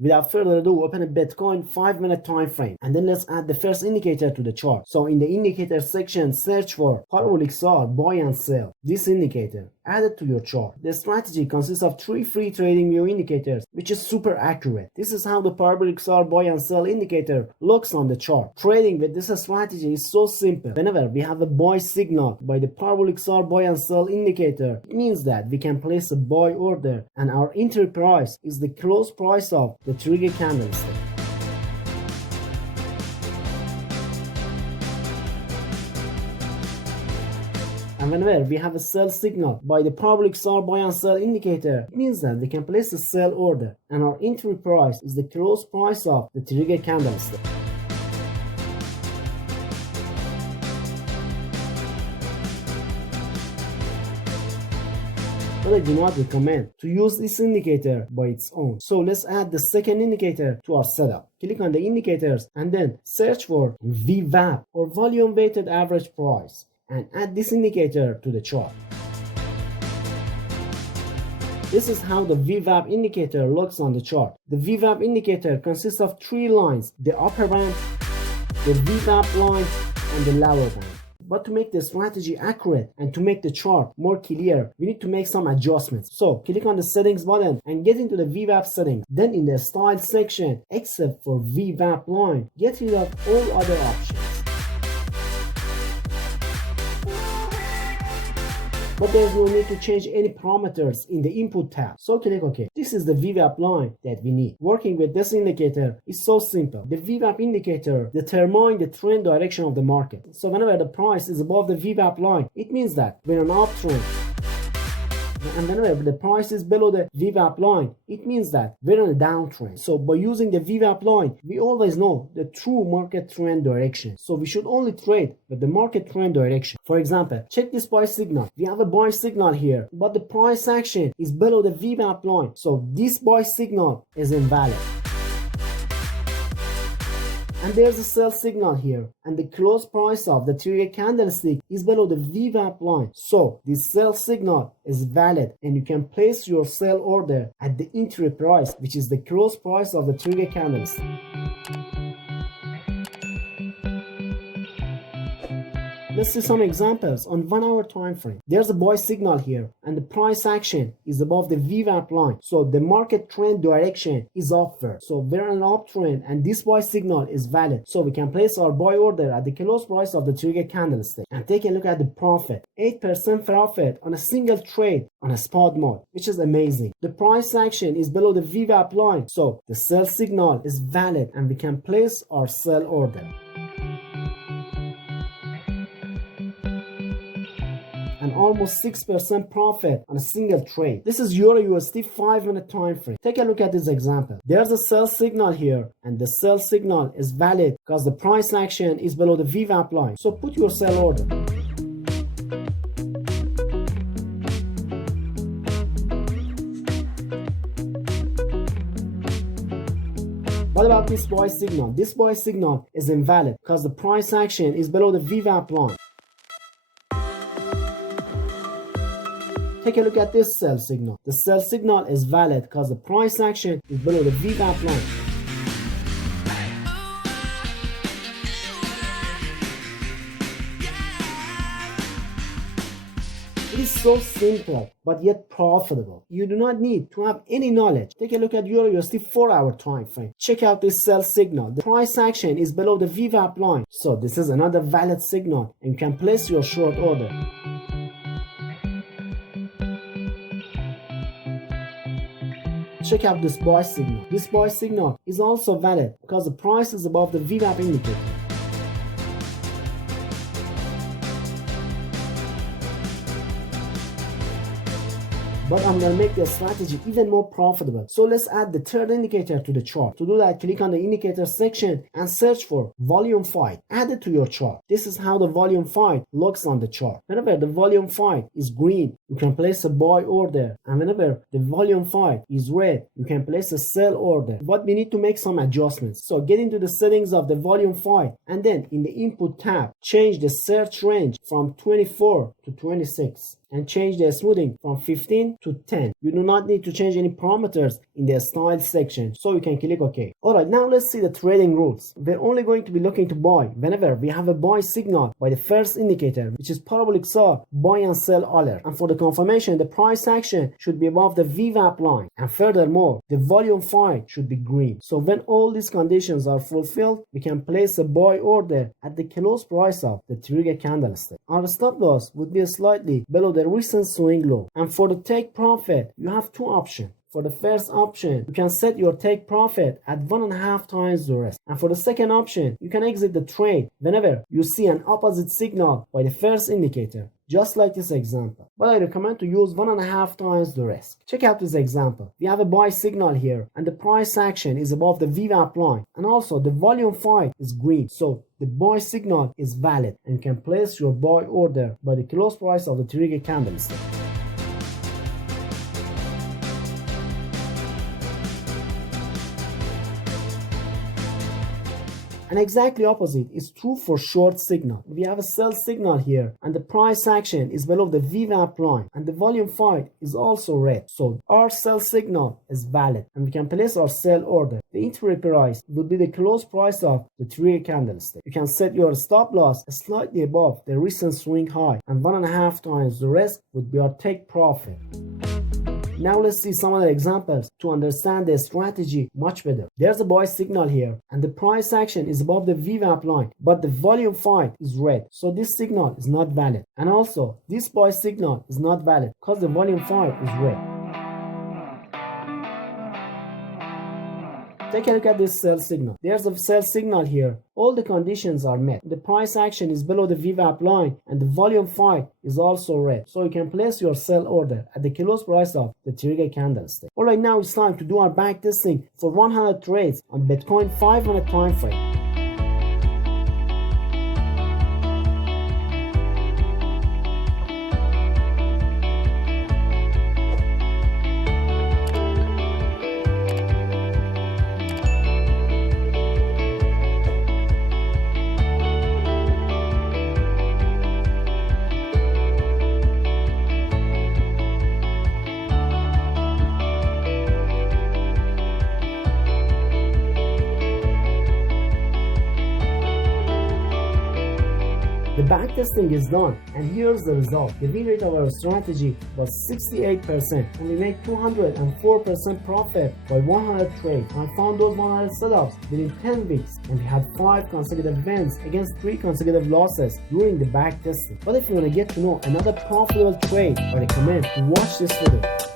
Without further ado, open a Bitcoin 5-minute time frame and then let's add the first indicator to the chart. So in the indicator section, search for parabolic SAR buy and sell. This indicator, add it to your chart. The strategy consists of 3 free trading view indicators, which is super accurate. This is how the parabolic SAR buy and sell indicator looks on the chart. Trading with this strategy is so simple. Whenever we have a buy signal by the parabolic SAR buy and sell indicator, it means that we can place a buy order and our entry price is the close price of the trigger candlestick. And whenever we have a sell signal by the parabolic SAR buy and sell indicator, it means that we can place a sell order and our entry price is the close price of the trigger candlestick. But I do not recommend to use this indicator by its own. So let's add the second indicator to our setup. Click on the indicators and then search for VWAP or volume weighted average price and add this indicator to the chart. This is how the VWAP indicator looks on the chart. The VWAP indicator consists of 3 lines, the upper band, the VWAP line, and the lower band. But to make the strategy accurate and to make the chart more clear, we need to make some adjustments. So click on the settings button and get into the VWAP settings. Then in the style section, except for VWAP line, get rid of all other options. But there's no need to change any parameters in the input tab. So click OK. This is the VWAP line that we need. Working with this indicator is so simple. The VWAP indicator determines the trend direction of the market. So whenever the price is above the VWAP line, it means that we're on an uptrend. And whenever the price is below the VWAP line, it means that we're on a downtrend. So by using the VWAP line, we always know the true market trend direction. So we should only trade with the market trend direction. For example, check this buy signal. We have a buy signal here, but the price action is below the VWAP line. So this buy signal is invalid. And there's a sell signal here, and the close price of the trigger candlestick is below the VWAP line. So this sell signal is valid and you can place your sell order at the entry price, which is the close price of the trigger candlestick. Let's see some examples on 1 hour time frame. There's a buy signal here and the price action is above the VWAP line. So the market trend direction is upward. So we're on an uptrend and this buy signal is valid. So we can place our buy order at the close price of the trigger candlestick. And take a look at the profit. 8% profit on a single trade on a spot mode, which is amazing. The price action is below the VWAP line. So the sell signal is valid and we can place our sell order. And almost 6% profit on a single trade. This is Euro USD 5-minute time frame. Take a look at this example. There's a sell signal here and the sell signal is valid because the price action is below the VWAP line. So put your sell order. What about this buy signal? This buy signal is invalid because the price action is below the VWAP line. Take a look at this sell signal. The sell signal is valid because the price action is below the VWAP line. It is so simple but yet profitable. You do not need to have any knowledge. Take a look at Euro USD 4-hour time frame. Check out this sell signal. The price action is below the VWAP line. So this is another valid signal and you can place your short order. Check out this buy signal. This buy signal is also valid because the price is above the VWAP indicator. But I'm going to make the strategy even more profitable. So let's add the third indicator to the chart. To do that, click on the indicator section and search for volume 5. Add it to your chart. This is how the volume 5 looks on the chart. Whenever the volume 5 is green, you can place a buy order. And whenever the volume 5 is red, you can place a sell order. But we need to make some adjustments. So get into the settings of the volume 5 and then in the input tab, change the search range from 24 to 26. and change the smoothing from 15 to 10. You do not need to change any parameters in the style section, so you can click OK. Alright, now let's see the trading rules. We're only going to be looking to buy whenever we have a buy signal by the first indicator, which is parabolic saw buy and sell alert. And for the confirmation, the price action should be above the VWAP line. And furthermore, the volume 5 should be green. So when all these conditions are fulfilled, we can place a buy order at the close price of the trigger candlestick. Our stop loss would be slightly below the recent swing low. And for the take profit, you have two options. For the first option, you can set your take profit at 1.5 times the risk. And for the second option, you can exit the trade whenever you see an opposite signal by the first indicator, just like this example. But I recommend to use 1.5 times the risk. Check out this example. We have a buy signal here and the price action is above the VWAP line, and also the volume 5 is green. So the buy signal is valid and you can place your buy order by the close price of the trigger candlestick. And exactly opposite is true for short signal. We have a sell signal here and the price action is below the VWAP line and the volume 5 is also red. So our sell signal is valid and we can place our sell order. The entry price will be the close price of the trigger candlestick. You can set your stop loss slightly above the recent swing high, and 1.5 times the risk would be our take profit. Now let's see some other examples to understand the strategy much better. There's a buy signal here and the price action is above the VWAP line, but the volume 5 is red. So this signal is not valid. And also this buy signal is not valid because the volume 5 is red. Take a look at this sell signal. There's a sell signal here. All the conditions are met. The price action is below the VWAP line and the volume 5 is also red. So you can place your sell order at the close price of the trigger candlestick. Alright, now it's time to do our backtesting for 100 trades on Bitcoin 500 time frame. The backtesting is done and here's the result. The win rate of our strategy was 68% and we made 204% profit by 100 trades. I found those 100 setups within 10 weeks and we had 5 consecutive wins against 3 consecutive losses during the backtesting. But if you want to get to know another profitable trade, I recommend to watch this video.